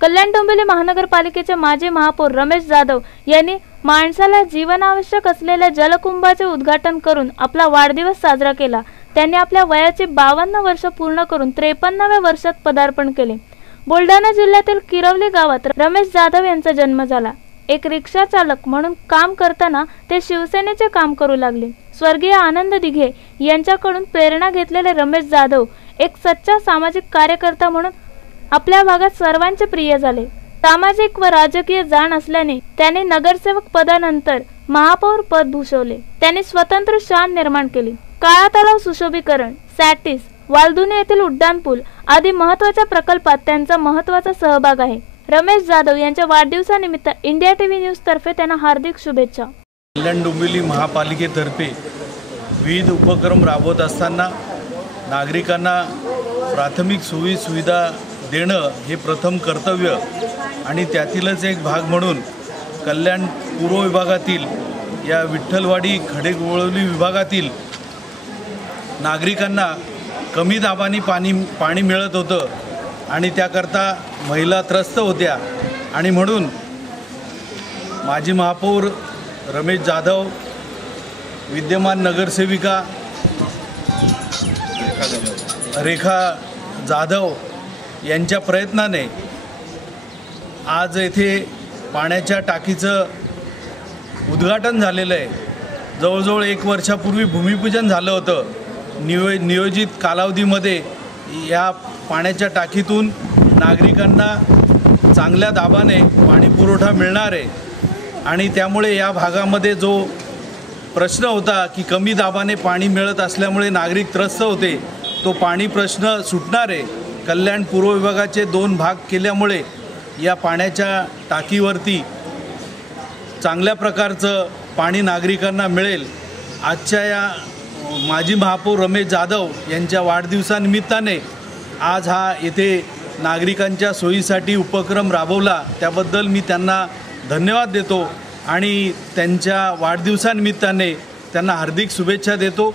कल्याण डोंबिवली महानगरपालिकेचे माजी महापौर रमेश जाधव यांनी माणसाला जीवनावश्यक असलेल्या जलकुंभाचे उद्घाटन करून आपला वाढदिवस साजरा केला। त्यांनी आपल्या वयाची 52 वर्ष पूर्ण करून 53व्या वर्षात पदार्पण केले। बुलढाणा जिल्ह्यातील किरवली गावात रमेश जाधव यांचा जन्म झाला। एक रिक्षा चालक म्हणून काम करताना ते शिवसेनेचे काम करू लागले। स्वर्गीय आनंद दिघे यांच्याकडून प्रेरणा घेतलेले रमेश जाधव एक सच्चा सामाजिक कार्यकर्ता म्हणून आपल्या भागात सर्वांचे प्रिय झाले। सामाजिक व राजकीय जाण असल्याने त्याने नगरसेवक पदानंतर महापौर पद भूषवले। त्यांनी स्वतंत्र शान निर्माण केली। काळा तलाव सुशोभीकरण, सॅटिस, वालधुनी येथील उड्डाणपूल आदी महत्त्वाच्या प्रकल्पात त्यांचा महत्त्वाचा सहभाग आहे। रमेश जाधव यांच्या वाढदिवसानिमित्त इंडिया टीव्ही न्यूज तर्फे त्यांना हार्दिक शुभेच्छा। कल्याण डोंबिवली महापालिकेतर्फे विविध उपक्रम राबवत असताना नागरिकांना प्राथमिक सोयी सुविधा देणं हे प्रथम कर्तव्य आणि त्यातीलच एक भाग म्हणून कल्याण पूर्व विभागातील या विठ्ठलवाडी खडेगोळवली विभागातील नागरिकांना कमी दाबाने पाणी मिळत होतं आणि त्याकरता महिला त्रस्त होत्या आणि म्हणून माजी महापौर रमेश जाधव, विद्यमान नगरसेविका रेखा जाधव यांच्या प्रयत्नाने आज येथे पाण्याच्या टाकीचं उद्घाटन झालेलं आहे। जवळजवळ 1 वर्षापूर्वी भूमिपूजन झालं होतं। नियोजित कालावधीमध्ये या पाण्याच्या टाकीतून नागरिकांना चांगल्या दाबाने पाणी पुरवठा मिळणार आहे आणि त्यामुळे या भागामध्ये जो प्रश्न होता की कमी दाबाने पाणी मिळत असल्यामुळे नागरिक त्रस्त होते, तो पाणी प्रश्न सुटणार आहे। कल्याण पूर्व विभागाचे 2 भाग केल्यामुळे या पाण्याच्या टाकीवरती चांगल्या प्रकारचं पाणी नागरिकांना मिळेल। आजच्या या माजी महापौर रमेश जाधव यांच्या वाढदिवसानिमित्ताने आज हा येथे नागरिकांच्या सोयीसाठी उपक्रम राबवला, त्याबद्दल मी त्यांना धन्यवाद देतो आणि त्यांच्या वाढदिवसानिमित्ताने त्यांना हार्दिक शुभेच्छा देतो।